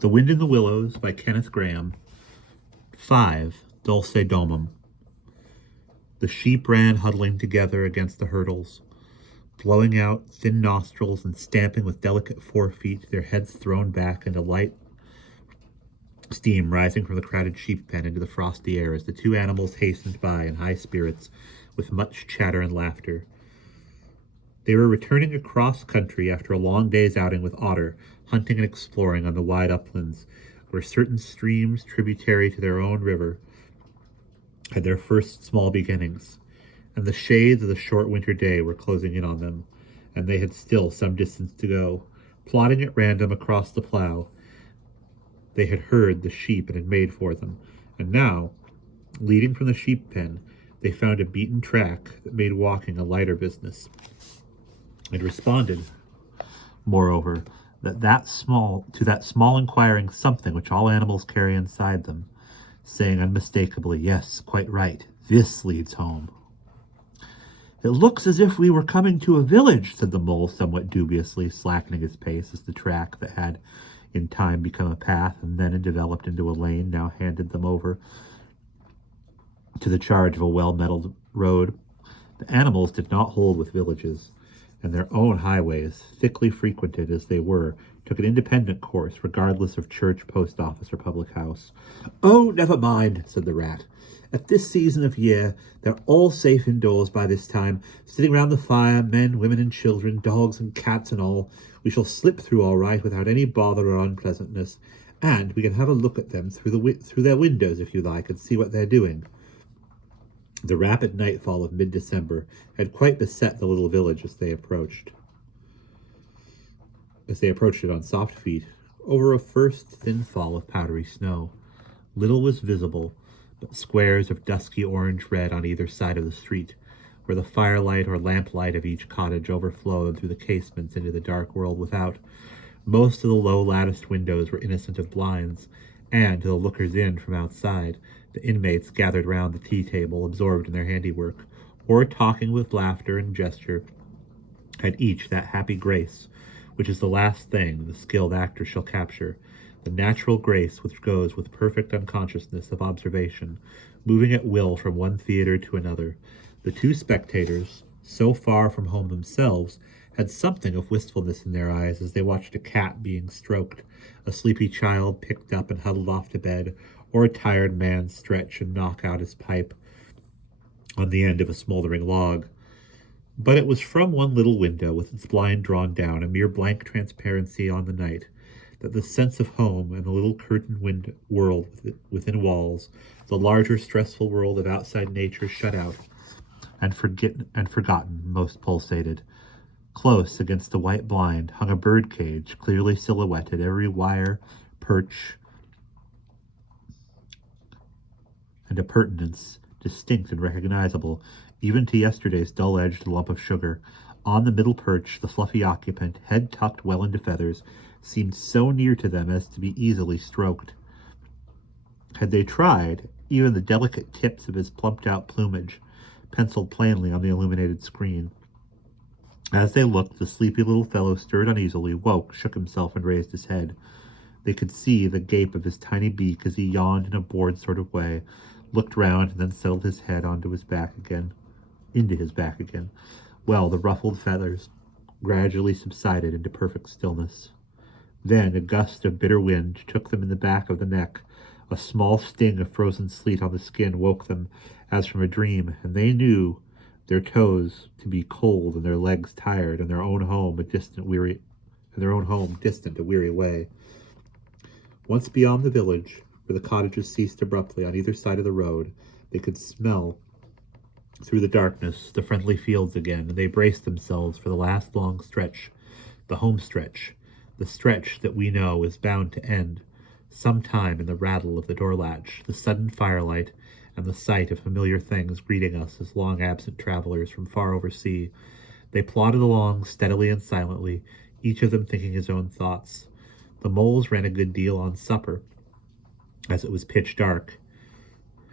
The Wind in the Willows by Kenneth Graham. 5. Dulce Domum. The sheep ran huddling together against the hurdles, blowing out thin nostrils and stamping with delicate forefeet, their heads thrown back into light steam rising from the crowded sheep pen into the frosty air as the two animals hastened by in high spirits with much chatter and laughter. They were returning across country after a long day's outing with Otter, hunting and exploring on the wide uplands, where certain streams tributary to their own river had their first small beginnings, and the shades of the short winter day were closing in on them, and they had still some distance to go. Plodding at random across the plough, they had heard the sheep and had made for them, and now, leading from the sheep pen, they found a beaten track that made walking a lighter business. It responded, moreover, that small inquiring something which all animals carry inside them, saying unmistakably, "Yes, quite right. This leads home." "It looks as if we were coming to a village," said the mole somewhat dubiously, slackening his pace as the track that had in time become a path and then had developed into a lane now handed them over to the charge of a well-metalled road. The animals did not hold with villages, and their own highways, thickly frequented as they were, took an independent course, regardless of church, post office, or public house. "Oh, never mind," said the rat. "At this season of year, they're all safe indoors by this time, sitting round the fire, men, women, and children, dogs and cats and all. We shall slip through all right without any bother or unpleasantness, and we can have a look at them through their windows, if you like, and see what they're doing." The rapid nightfall of mid-December had quite beset the little village as they approached it on soft feet, over a first thin fall of powdery snow. Little was visible, but squares of dusky orange-red on either side of the street, where the firelight or lamplight of each cottage overflowed through the casements into the dark world without. Most of the low latticed windows were innocent of blinds, and to the lookers in from outside, the inmates gathered round the tea-table, absorbed in their handiwork, or talking with laughter and gesture, had each that happy grace, which is the last thing the skilled actor shall capture, the natural grace which goes with perfect unconsciousness of observation, moving at will from one theater to another. The two spectators, so far from home themselves, had something of wistfulness in their eyes as they watched a cat being stroked, a sleepy child picked up and huddled off to bed, or a tired man stretch and knock out his pipe on the end of a smoldering log. But it was from one little window, with its blind drawn down, a mere blank transparency on the night, that the sense of home and the little curtained world within walls, the larger stressful world of outside nature shut out and forgotten, most pulsated. Close against the white blind hung a bird cage, clearly silhouetted, every wire, perch, and appurtenance distinct and recognizable, even to yesterday's dull-edged lump of sugar. On the middle perch, the fluffy occupant, head tucked well into feathers, seemed so near to them as to be easily stroked. Had they tried, even the delicate tips of his plumped-out plumage, penciled plainly on the illuminated screen. As they looked, the sleepy little fellow stirred uneasily, woke, shook himself, and raised his head. They could see the gape of his tiny beak as he yawned in a bored sort of way, looked round, and then settled his head into his back again. Well, the ruffled feathers gradually subsided into perfect stillness. Then a gust of bitter wind took them in the back of the neck. A small sting of frozen sleet on the skin woke them as from a dream, and they knew their toes to be cold and their legs tired, and their own home distant a weary way. Once beyond the village, where the cottages ceased abruptly on either side of the road, they could smell through the darkness the friendly fields again, and they braced themselves for the last long stretch, the home stretch, the stretch that we know is bound to end some time in the rattle of the door latch, the sudden firelight, and the sight of familiar things greeting us as long-absent travelers from far oversea. They plodded along steadily and silently, each of them thinking his own thoughts. The moles ran a good deal on supper, as it was pitch dark,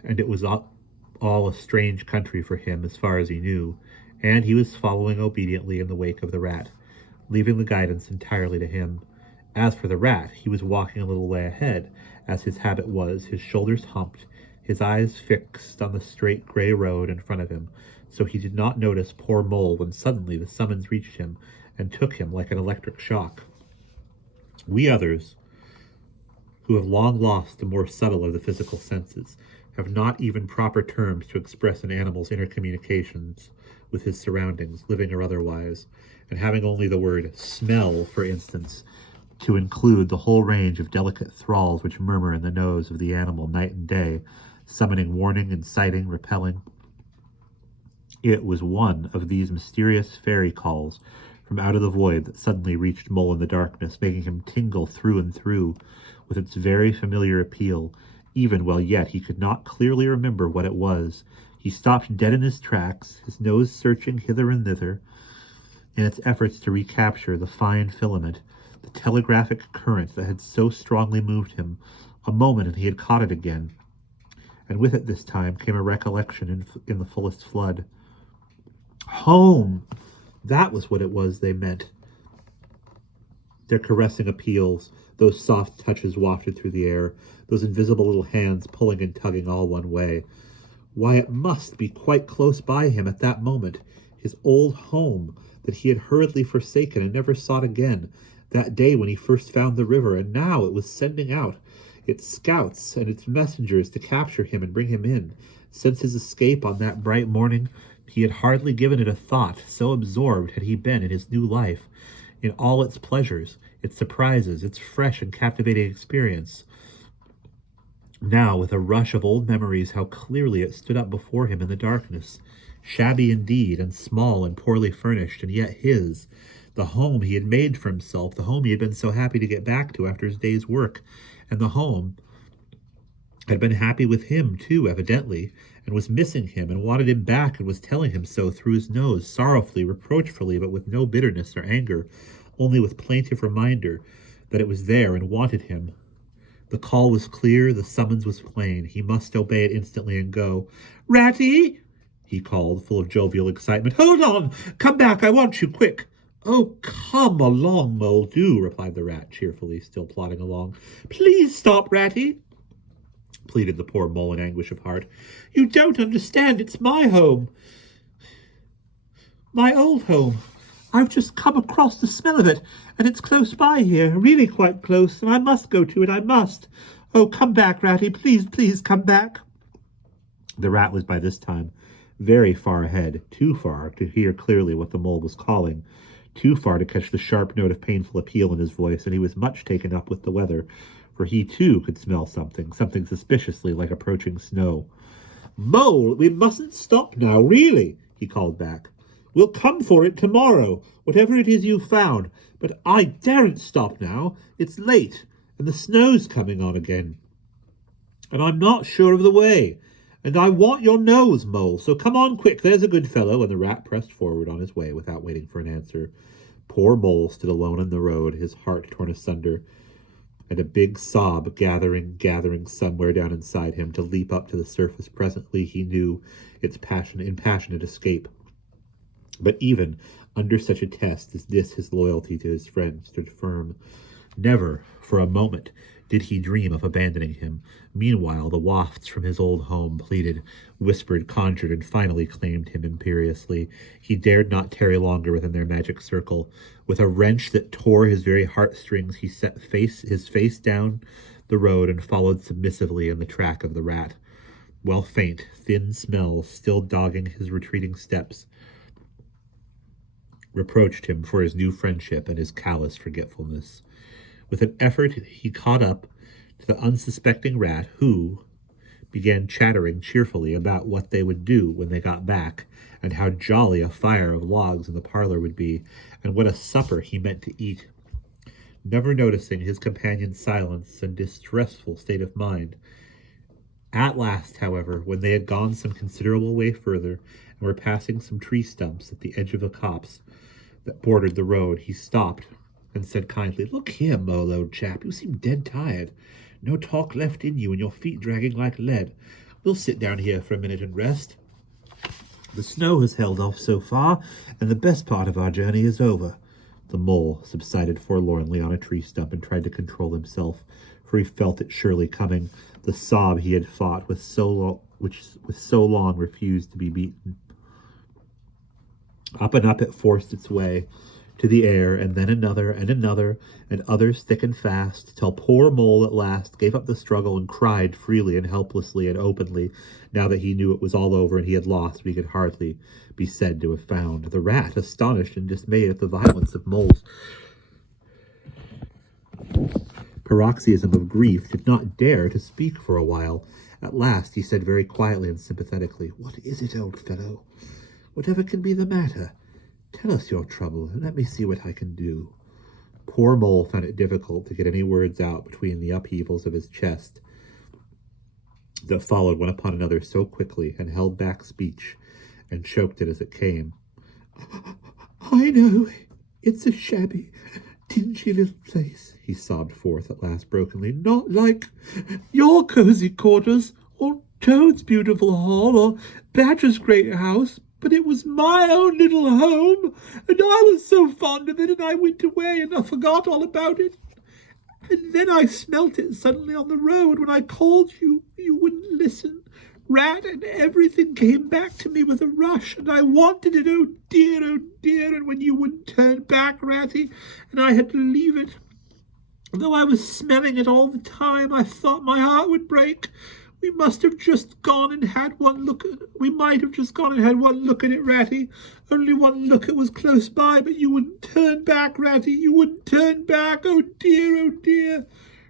and it was all a strange country for him as far as he knew, and he was following obediently in the wake of the rat, leaving the guidance entirely to him. As for the rat, he was walking a little way ahead, as his habit was, his shoulders humped, his eyes fixed on the straight gray road in front of him, so he did not notice poor Mole when suddenly the summons reached him and took him like an electric shock. We others, who have long lost the more subtle of the physical senses, have not even proper terms to express an animal's inner communications with his surroundings, living or otherwise, and having only the word smell, for instance, to include the whole range of delicate thralls which murmur in the nose of the animal night and day, summoning warning, inciting, repelling. It was one of these mysterious fairy calls from out of the void that suddenly reached Mole in the darkness, making him tingle through and through with its very familiar appeal, even while yet he could not clearly remember what it was. He stopped dead in his tracks, his nose searching hither and thither in its efforts to recapture the fine filament, the telegraphic current that had so strongly moved him. A moment and he had caught it again, and with it this time came a recollection in the fullest flood. Home! That was what it was they meant. Their caressing appeals, those soft touches wafted through the air, those invisible little hands pulling and tugging all one way. Why, it must be quite close by him at that moment, his old home that he had hurriedly forsaken and never sought again, that day when he first found the river, and now it was sending out its scouts and its messengers to capture him and bring him in. Since his escape on that bright morning, he had hardly given it a thought, so absorbed had he been in his new life, in all its pleasures, its surprises, its fresh and captivating experience. Now, with a rush of old memories, how clearly it stood up before him in the darkness, shabby indeed, and small and poorly furnished, and yet his, the home he had made for himself, the home he had been so happy to get back to after his day's work, and the home had been happy with him, too, evidently, and was missing him, and wanted him back, and was telling him so through his nose, sorrowfully, reproachfully, but with no bitterness or anger, only with plaintive reminder that it was there and wanted him. The call was clear, the summons was plain. He must obey it instantly and go. "Ratty!" he called, full of jovial excitement. "Hold on! Come back! I want you, quick!" "Oh, come along, Mole, do," replied the rat cheerfully, still plodding along. "Please stop, Ratty," pleaded the poor Mole in anguish of heart. "You don't understand. It's my home. My old home. I've just come across the smell of it, and it's close by here, really quite close, and I must go to it, I must. Oh, come back, Ratty, please, please come back." The rat was by this time very far ahead, too far to hear clearly what the Mole was calling, too far to catch the sharp note of painful appeal in his voice, and he was much taken up with the weather, for he too could smell something suspiciously like approaching snow. "Mole, we mustn't stop now, really," he called back. "We'll come for it tomorrow, whatever it is you've found. But I daren't stop now. It's late, and the snow's coming on again. And I'm not sure of the way. And I want your nose, Mole, so come on quick, there's a good fellow." And the rat pressed forward on his way without waiting for an answer. Poor Mole stood alone in the road, his heart torn asunder, and a big sob gathering somewhere down inside him to leap up to the surface presently, he knew, its passionate escape. But even under such a test as this, his loyalty to his friend stood firm. Never for a moment did he dream of abandoning him. Meanwhile, the wafts from his old home pleaded, whispered, conjured, and finally claimed him imperiously. He dared not tarry longer within their magic circle. With a wrench that tore his very heartstrings, he set his face down the road and followed submissively in the track of the rat, while faint, thin smells, still dogging his retreating steps, reproached him for his new friendship and his callous forgetfulness. With an effort, he caught up to the unsuspecting rat, who began chattering cheerfully about what they would do when they got back, and how jolly a fire of logs in the parlor would be, and what a supper he meant to eat. Never noticing his companion's silence and distressful state of mind. At last, however, when they had gone some considerable way further, and were passing some tree stumps at the edge of the copse that bordered the road, he stopped and said kindly, "Look here, Mole, old chap, you seem dead tired. No talk left in you, and your feet dragging like lead. We'll sit down here for a minute and rest. The snow has held off so far, and the best part of our journey is over. The mole subsided forlornly on a tree stump and tried to control himself, for he felt it surely coming, the sob he had fought with which with so long refused to be beaten. Up and up it forced its way to the air, and then another, and others thick and fast, till poor Mole at last gave up the struggle and cried freely and helplessly and openly, now that he knew it was all over and he had lost what he could hardly be said to have found. The rat, astonished and dismayed at the violence of Mole's paroxysm of grief, did not dare to speak for a while. At last he said very quietly and sympathetically, "What is it, old fellow? Whatever can be the matter? Tell us your trouble, and let me see what I can do." Poor Mole found it difficult to get any words out between the upheavals of his chest that followed one upon another so quickly, and held back speech, and choked it as it came. "I know, it's a shabby, dingy little place," he sobbed forth at last brokenly. "Not like your cozy quarters, or Toad's beautiful hall, or Badger's great house, but it was my own little home, and I was so fond of it, and I went away, and I forgot all about it. And then I smelt it suddenly on the road. When I called you, you wouldn't listen. Rat, and everything came back to me with a rush, and I wanted it, oh dear, and when you wouldn't turn back, Ratty, and I had to leave it. Though I was smelling it all the time, I thought my heart would break. We might have just gone and had one look at it, Ratty. Only one look, it was close by, but you wouldn't turn back, Ratty. You wouldn't turn back. Oh dear.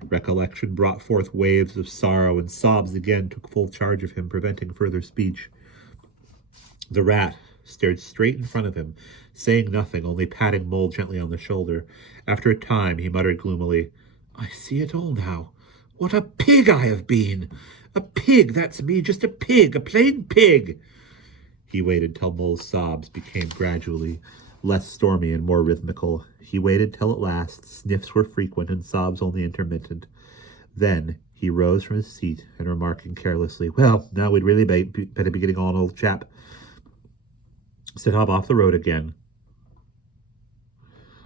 Recollection brought forth waves of sorrow, and sobs again took full charge of him, preventing further speech. The rat stared straight in front of him, saying nothing, only patting Mole gently on the shoulder. After a time he muttered gloomily, "I see it all now. What a pig I have been! A pig, that's me, just a pig, a plain pig." He waited till Mole's sobs became gradually less stormy and more rhythmical. He waited till at last sniffs were frequent and sobs only intermittent. Then he rose from his seat and, remarking carelessly, "Well, now we'd really better be getting on, old chap," set off the road again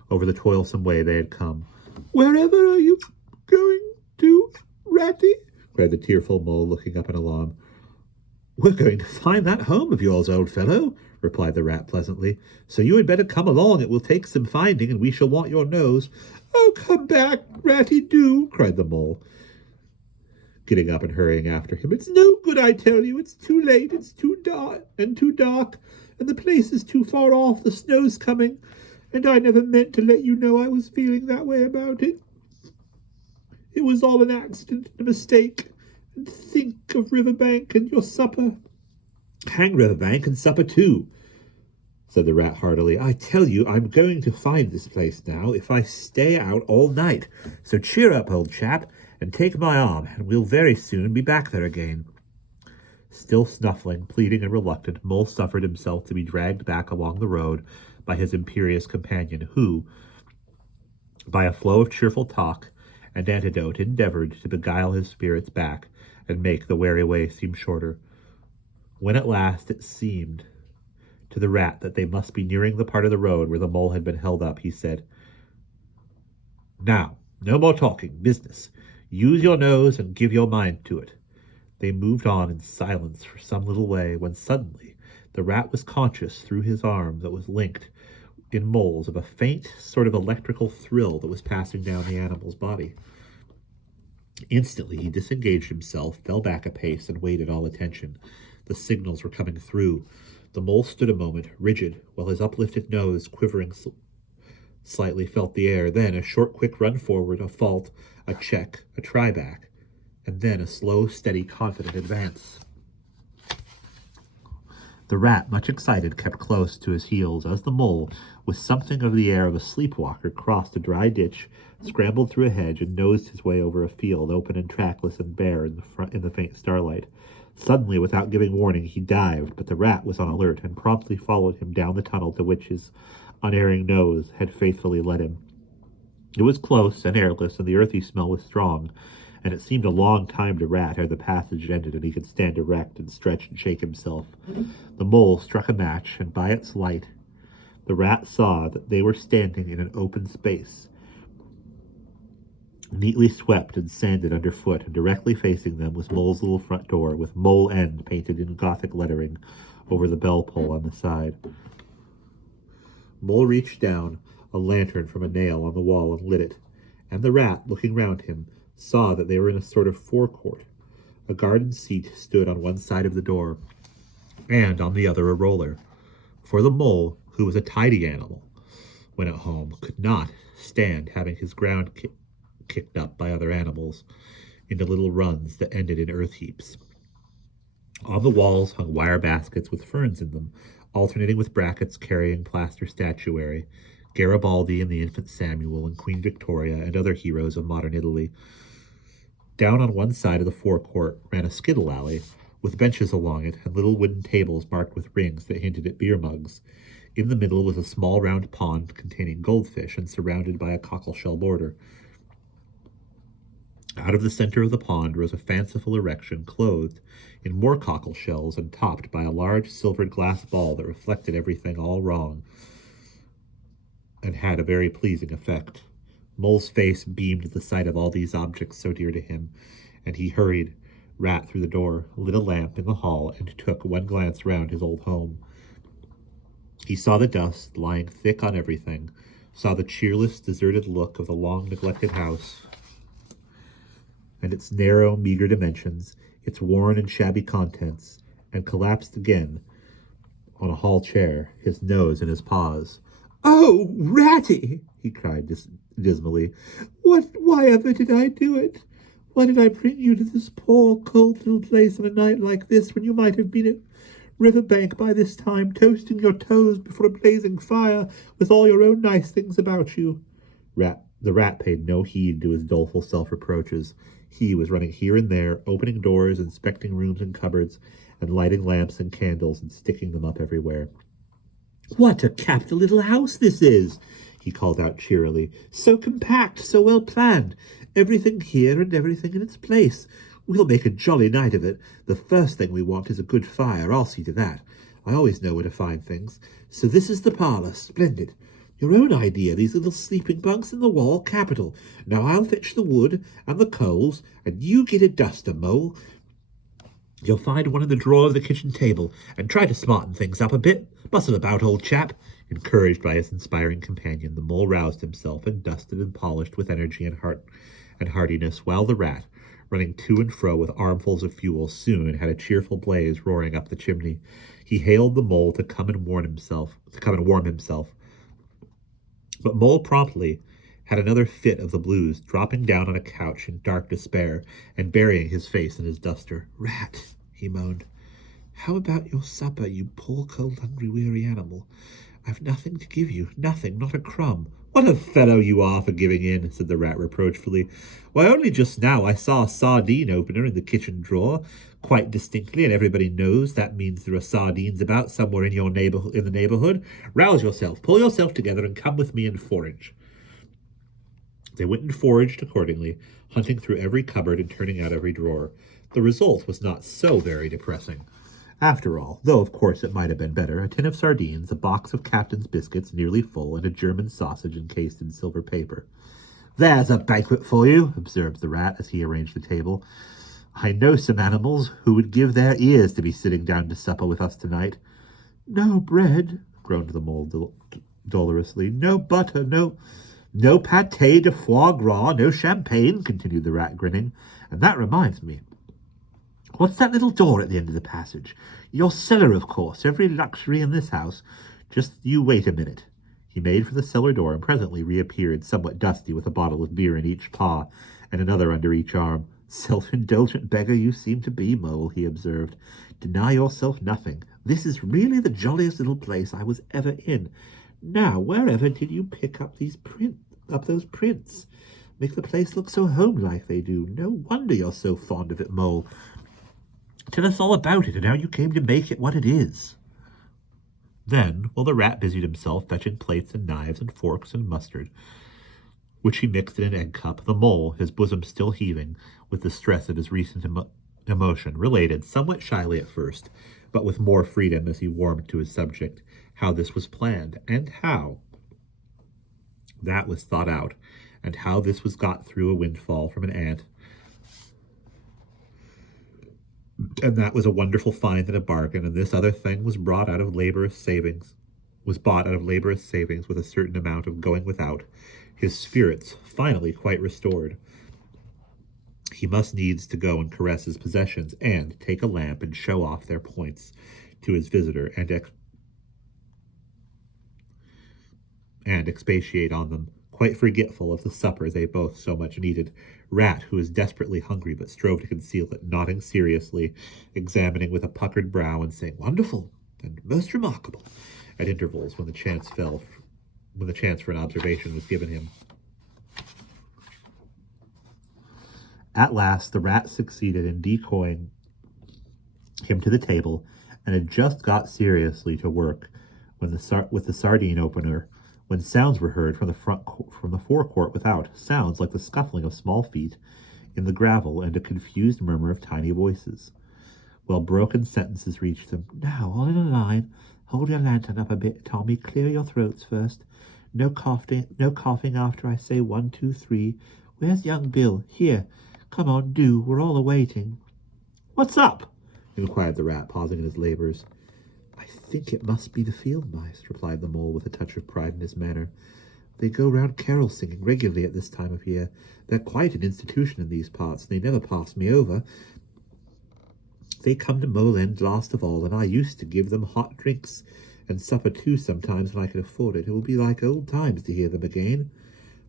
over the toilsome way they had come. "Wherever are you going to, Ratty?" cried the tearful Mole, looking up in alarm. "We're going to find that home of yours, old fellow," replied the rat pleasantly. "So you had better come along. It will take some finding, and we shall want your nose." "Oh, come back, Ratty, do," cried the Mole, getting up and hurrying after him. "It's no good, I tell you. It's too late. It's too dark, and the place is too far off. The snow's coming, and I never meant to let you know I was feeling that way about it. It was all an accident, a mistake. And think of Riverbank and your supper." "Hang Riverbank and supper too," said the rat heartily. "I tell you, I'm going to find this place now if I stay out all night. So cheer up, old chap, and take my arm, and we'll very soon be back there again." Still snuffling, pleading, and reluctant, Mole suffered himself to be dragged back along the road by his imperious companion, who, by a flow of cheerful talk and antidote, endeavored to beguile his spirits back and make the weary way seem shorter. When at last it seemed to the rat that they must be nearing the part of the road where the Mole had been held up, he said, "Now, no more talking. Business. Use your nose and give your mind to it." They moved on in silence for some little way, when suddenly the rat was conscious through his arm that was linked in Mole's of a faint sort of electrical thrill that was passing down the animal's body. Instantly he disengaged himself, fell back a pace, and waited, all attention. The signals were coming through. The Mole stood a moment, rigid, while his uplifted nose, quivering slightly, felt the air. Then a short, quick run forward, a fault, a check, a try back, and then a slow, steady, confident advance. The rat, much excited, kept close to his heels as the Mole, with something of the air of a sleepwalker, crossed a dry ditch, scrambled through a hedge, and nosed his way over a field, open and trackless and bare in the faint starlight. Suddenly, without giving warning, he dived, but the rat was on alert and promptly followed him down the tunnel to which his unerring nose had faithfully led him. It was close and airless, and the earthy smell was strong, and it seemed a long time to Rat ere the passage ended and he could stand erect and stretch and shake himself. The Mole struck a match, and by its light The rat saw that they were standing in an open space, neatly swept and sanded underfoot, and directly facing them was Mole's little front door, with Mole End painted in Gothic lettering over the bell pull on the side. Mole reached down a lantern from a nail on the wall and lit it, and the rat, looking round him, saw that they were in a sort of forecourt. A garden seat stood on one side of the door, and on the other a roller, for the mole, who was a tidy animal when at home, could not stand having his ground kicked up by other animals into little runs that ended in earth heaps. On the walls hung wire baskets with ferns in them, alternating with brackets carrying plaster statuary, Garibaldi and the infant Samuel and Queen Victoria and other heroes of modern Italy. Down on one side of the forecourt ran a skittle alley, with benches along it and little wooden tables marked with rings that hinted at beer mugs. In the middle was a small round pond containing goldfish and surrounded by a cockleshell border. Out of the center of the pond rose a fanciful erection clothed in more cockle shells and topped by a large silvered glass ball that reflected everything all wrong and had a very pleasing effect. Mole's face beamed at the sight of all these objects so dear to him, and he hurried Rat through the door, lit a lamp in the hall, and took one glance round his old home. He saw the dust lying thick on everything, saw the cheerless, deserted look of the long-neglected house, and its narrow, meager dimensions, its worn and shabby contents, and collapsed again on a hall chair, his nose in his paws. "Oh, Ratty!" he cried dismally. "Why ever did I do it? Why did I bring you to this poor, cold little place on a night like this, when you might have been at Riverbank by this time, toasting your toes before a blazing fire, with all your own nice things about you?" The rat paid no heed to his doleful self-reproaches. He was running here and there, opening doors, inspecting rooms and cupboards, and lighting lamps and candles and sticking them up everywhere. "What a capital little house this is!" he called out cheerily. "So compact, so well planned. Everything here and everything in its place. We'll make a jolly night of it. The first thing we want is a good fire. I'll see to that. I always know where to find things. So this is the parlor. Splendid. Your own idea, these little sleeping bunks in the wall. Capital. Now I'll fetch the wood and the coals, and you get a duster, Mole. You'll find one in the drawer of the kitchen table, and try to smarten things up a bit. Bustle about, old chap." Encouraged by his inspiring companion, the mole roused himself and dusted and polished with energy and heartiness, while the rat, running to and fro with armfuls of fuel, soon had a cheerful blaze roaring up the chimney. He hailed the mole to come and warm himself. But Mole promptly had another fit of the blues, dropping down on a couch in dark despair and burying his face in his duster. "Rat," he moaned, "how about your supper, you poor, cold, hungry, weary animal? I've nothing to give you, nothing, not a crumb." "What a fellow you are for giving in," said the rat reproachfully. "Why, only just now I saw a sardine opener in the kitchen drawer, quite distinctly, and everybody knows that means there are sardines about somewhere in the neighborhood. Rouse yourself, pull yourself together, and come with me and forage." They went and foraged accordingly, hunting through every cupboard and turning out every drawer. The result was not so very depressing, after all, though of course it might have been better. A tin of sardines, a box of Captain's biscuits nearly full, and a German sausage encased in silver paper. "There's a banquet for you," observed the rat as he arranged the table. "I know some animals who would give their ears to be sitting down to supper with us tonight." "No bread," groaned the mole dolorously. "No butter, no pâté de foie gras, no champagne," continued the rat, grinning. "And that reminds me. What's that little door at the end of the passage? Your cellar, of course. Every luxury in this house. Just you wait a minute." He made for the cellar door and presently reappeared, somewhat dusty, with a bottle of beer in each paw and another under each arm. "Self-indulgent beggar you seem to be, Mole," he observed. "Deny yourself nothing. This is really the jolliest little place I was ever in. Now, wherever did you pick up those prints? Make the place look so home-like they do. No wonder you're so fond of it, Mole. Tell us all about it and how you came to make it what it is." Then, while the rat busied himself fetching plates and knives and forks and mustard, which he mixed in an egg cup, the mole, his bosom still heaving with the stress of his recent emotion, related, somewhat shyly at first, but with more freedom as he warmed to his subject, how this was planned, and how that was thought out, and how this was got through a windfall from an aunt, and that was a wonderful find and a bargain, and this other thing was brought out of laborious savings, was bought out of laborious savings with a certain amount of going without, his spirits finally quite restored. He must needs to go and caress his possessions, and take a lamp and show off their points to his visitor, and expatiate on them, quite forgetful of the supper they both so much needed. Rat, who was desperately hungry but strove to conceal it, nodding seriously, examining with a puckered brow, and saying, "Wonderful and most remarkable," at intervals when the chance for an observation was given him. At last the rat succeeded in decoying him to the table, and had just got seriously to work with the sardine opener, when sounds were heard from the forecourt without, sounds like the scuffling of small feet in the gravel and a confused murmur of tiny voices, while broken sentences reached them. "Now, all in a line. Hold your lantern up a bit, Tommy. Clear your throats first. No coughing after I say 1, 2, 3. Where's young Bill? Here. Come on, do. We're all awaiting." "What's up?" inquired the rat, pausing in his labors. "I think it must be the field mice," replied the mole with a touch of pride in his manner. "They go round carol singing regularly at this time of year. They're quite an institution in these parts, and they never pass me over. They come to Mole End last of all, and I used to give them hot drinks, and supper too sometimes when I could afford it. It will be like old times to hear them again."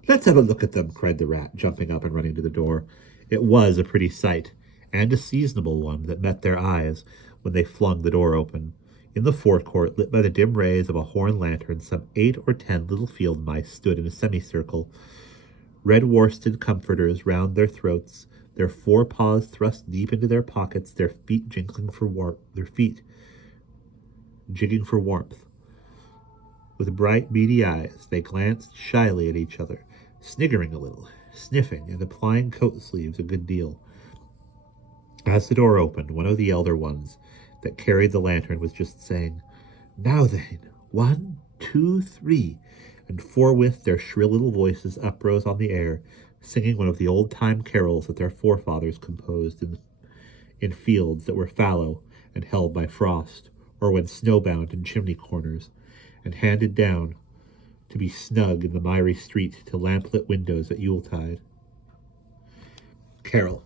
"Let's have a look at them," cried the rat, jumping up and running to the door. It was a pretty sight, and a seasonable one, that met their eyes when they flung the door open. In the forecourt, lit by the dim rays of a horn lantern, some 8 or 10 little field mice stood in a semicircle, red worsted comforters round their throats, their forepaws thrust deep into their pockets, their feet jigging for warmth. With bright, beady eyes, they glanced shyly at each other, sniggering a little, sniffing, and applying coat sleeves a good deal. As the door opened, one of the elder ones that carried the lantern was just saying, "Now then, 1, 2, 3, and forthwith their shrill little voices uprose on the air, singing one of the old-time carols that their forefathers composed in fields that were fallow and held by frost, or when snowbound in chimney corners, and handed down to be snug in the miry street to lamplit windows at Yuletide. Carol.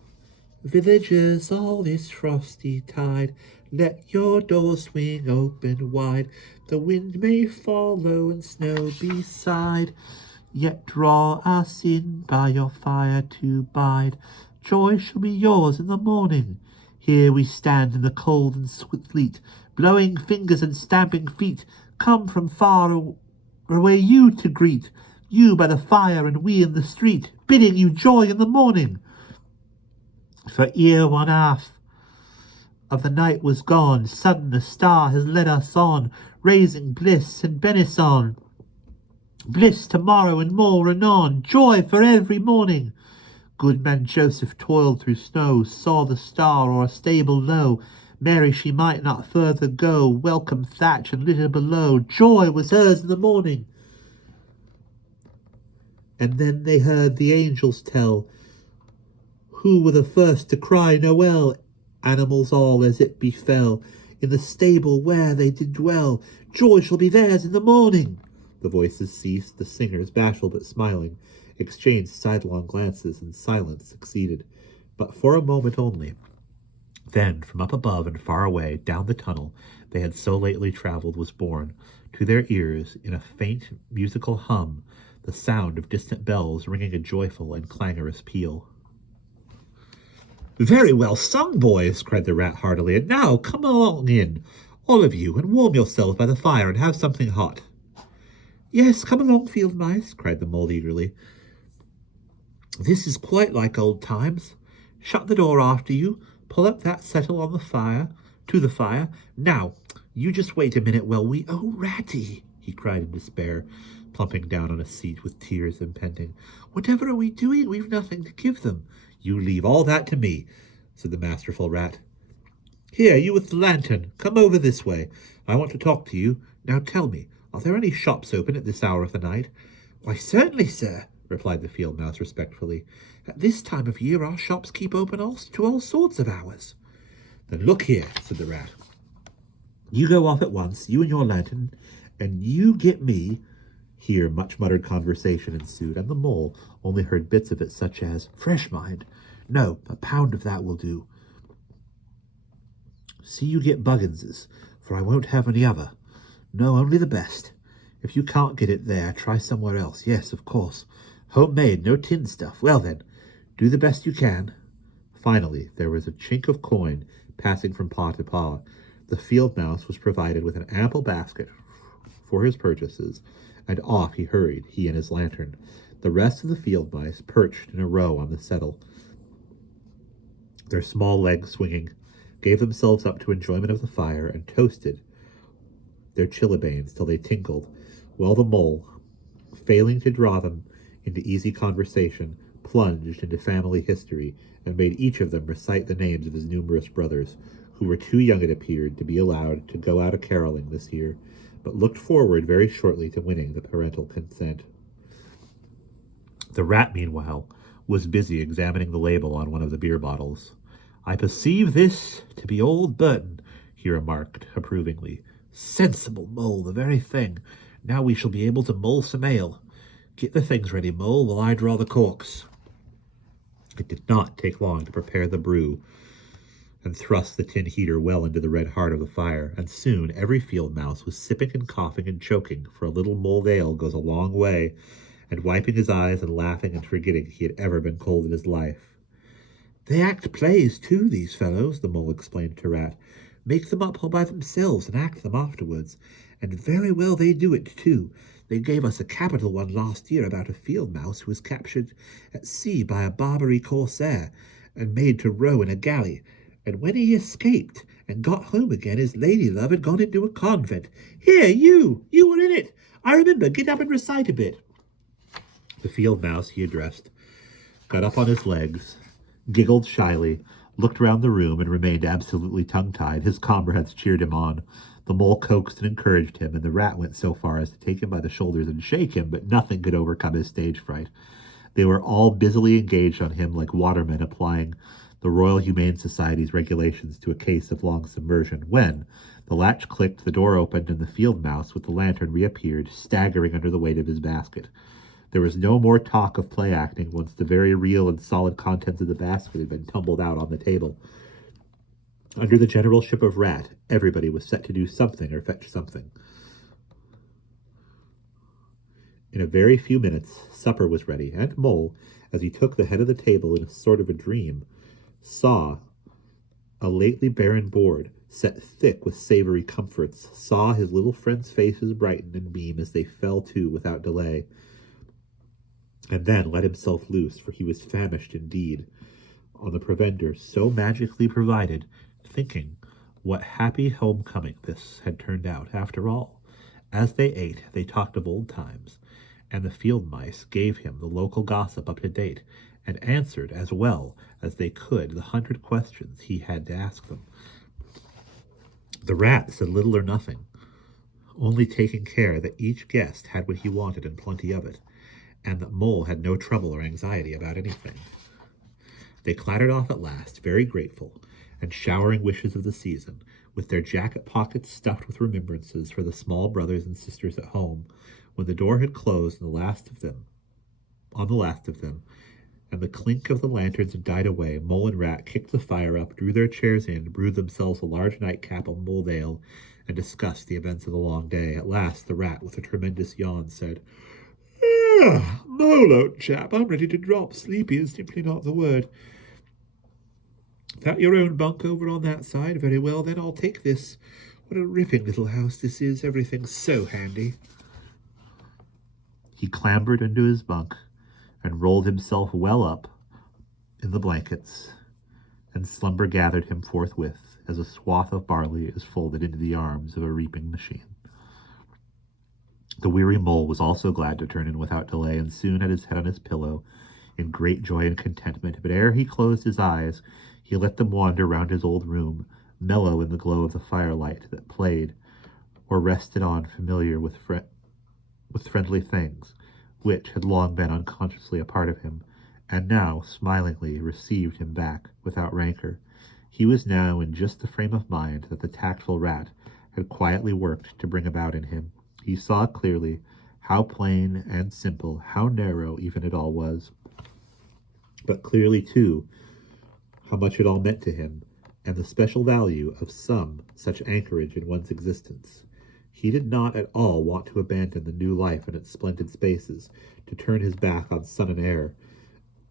"Villagers, all this frosty tide, let your doors swing open wide. The wind may follow and snow beside, yet draw us in by your fire to bide. Joy shall be yours in the morning. Here we stand in the cold and sleet, blowing fingers and stamping feet, come from far away you to greet, you by the fire and we in the street, bidding you joy in the morning. For ere 1/2 of the night was gone, sudden a star has led us on, raising bliss and benison. Bliss tomorrow and more anon, joy for every morning. Good man Joseph toiled through snow, saw the star o'er a stable low. Mary she might not further go, welcome thatch and litter below, joy was hers in the morning. And then they heard the angels tell, who were the first to cry Noel, animals all as it befell, in the stable where they did dwell, joy shall be theirs in the morning. The voices ceased, the singers, bashful but smiling, exchanged sidelong glances, and silence succeeded, but for a moment only. Then, from up above and far away, down the tunnel they had so lately travelled, was borne to their ears, in a faint musical hum, the sound of distant bells ringing a joyful and clangorous peal. "Very well sung, boys," cried the rat heartily, "and now come along in, all of you, and warm yourselves by the fire and have something hot." "Yes, come along, field mice," cried the mole eagerly. "This is quite like old times. Shut the door after you, pull up that settle on the fire, to the fire. Now, you just wait a minute while we— Oh, Ratty," he cried in despair, plumping down on a seat with tears impending. "Whatever are we doing? We've nothing to give them." "You leave all that to me. said the masterful rat. Here, you with the lantern, come over this way. I want to talk to you. Now tell me, are there any shops open at this hour of the night? Why, certainly, sir, replied the field mouse respectfully. At this time of year our shops keep open to all sorts of hours. Then look here, said the rat. You go off at once, you and your lantern, and you get me. Here much muttered conversation ensued, and the mole only heard bits of it, such as, fresh mind. No, a pound of that will do. See you get Bugginses, for I won't have any other. No, only the best. If you can't get it there, try somewhere else. Yes, of course. Homemade, no tin stuff. Well then, do the best you can. Finally, there was a chink of coin passing from paw to paw. The field mouse was provided with an ample basket for his purchases, and off he hurried, he and his lantern. The rest of the field mice perched in a row on the settle, their small legs swinging, gave themselves up to enjoyment of the fire, and toasted their chilibanes till they tinkled, while the mole, failing to draw them into easy conversation, plunged into family history, and made each of them recite the names of his numerous brothers, who were too young, it appeared, to be allowed to go out a caroling this year, but looked forward very shortly to winning the parental consent. The rat, meanwhile, was busy examining the label on one of the beer bottles. I perceive this to be old Burton, he remarked approvingly. Sensible mole, the very thing. Now we shall be able to mull some ale. Get the things ready, mole, while I draw the corks. It did not take long to prepare the brew and thrust the tin heater well into the red heart of the fire, and soon every field mouse was sipping and coughing and choking, for a little mulled ale goes a long way, and wiping his eyes and laughing and forgetting he had ever been cold in his life. They act plays, too, these fellows, the mole explained to Rat. Make them up all by themselves and act them afterwards. And very well they do it, too. They gave us a capital one last year about a field mouse who was captured at sea by a Barbary corsair and made to row in a galley. And when he escaped and got home again, his lady love had gone into a convent. Here, you were in it. I remember. Get up and recite a bit. The field mouse he addressed got up on his legs, giggled shyly, looked round the room, and remained absolutely tongue-tied. His comrades cheered him on. The mole coaxed and encouraged him, and the rat went so far as to take him by the shoulders and shake him, but nothing could overcome his stage fright. They were all busily engaged on him like watermen applying the Royal Humane Society's regulations to a case of long submersion, when the latch clicked, the door opened, and the field mouse with the lantern reappeared, staggering under the weight of his basket. There was no more talk of play acting once the very real and solid contents of the basket had been tumbled out on the table. Under the generalship of Rat, everybody was set to do something or fetch something. In a very few minutes, supper was ready, and Mole, as he took the head of the table in a sort of a dream, saw a lately barren board set thick with savory comforts, saw his little friends' faces brighten and beam as they fell to without delay, and then let himself loose, for he was famished indeed, on the provender so magically provided, thinking what happy homecoming this had turned out after all. As they ate, they talked of old times, and the field mice gave him the local gossip up to date, and answered as well as they could the 100 questions he had to ask them. The rat said little or nothing, only taking care that each guest had what he wanted and plenty of it, and that Mole had no trouble or anxiety about anything. They clattered off at last, very grateful, and showering wishes of the season, with their jacket pockets stuffed with remembrances for the small brothers and sisters at home, when the door had closed on the last of them, and the clink of the lanterns had died away. Mole and Rat kicked the fire up, drew their chairs in, brewed themselves a large nightcap of mulled ale, and discussed the events of the long day. At last the Rat, with a tremendous yawn, said, Mole, old chap, I'm ready to drop. Sleepy is simply not the word. That your own bunk over on that side? Very well, then I'll take this. What a ripping little house this is. Everything's so handy. He clambered into his bunk and rolled himself well up in the blankets, and slumber gathered him forthwith as a swath of barley is folded into the arms of a reaping machine. The weary Mole was also glad to turn in without delay, and soon had his head on his pillow in great joy and contentment. But ere he closed his eyes, He let them wander round his old room, mellow in the glow of the firelight that played or rested on familiar with friendly things, which had long been unconsciously a part of him, and now smilingly received him back without rancor. He was now in just the frame of mind that the tactful rat had quietly worked to bring about in him. He saw clearly how plain and simple, how narrow even it all was, but clearly, too, how much it all meant to him, and the special value of some such anchorage in one's existence. He did not at all want to abandon the new life and its splendid spaces, to turn his back on sun and air,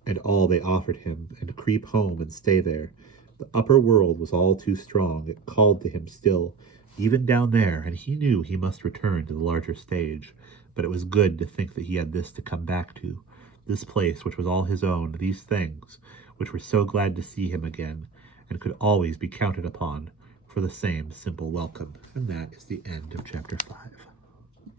and all they offered him, and creep home and stay there. The upper world was all too strong. It called to him still, even down there, and he knew he must return to the larger stage. But it was good to think that he had this to come back to, this place which was all his own, these things which were so glad to see him again, and could always be counted upon for the same simple welcome. And that is the end of chapter 5.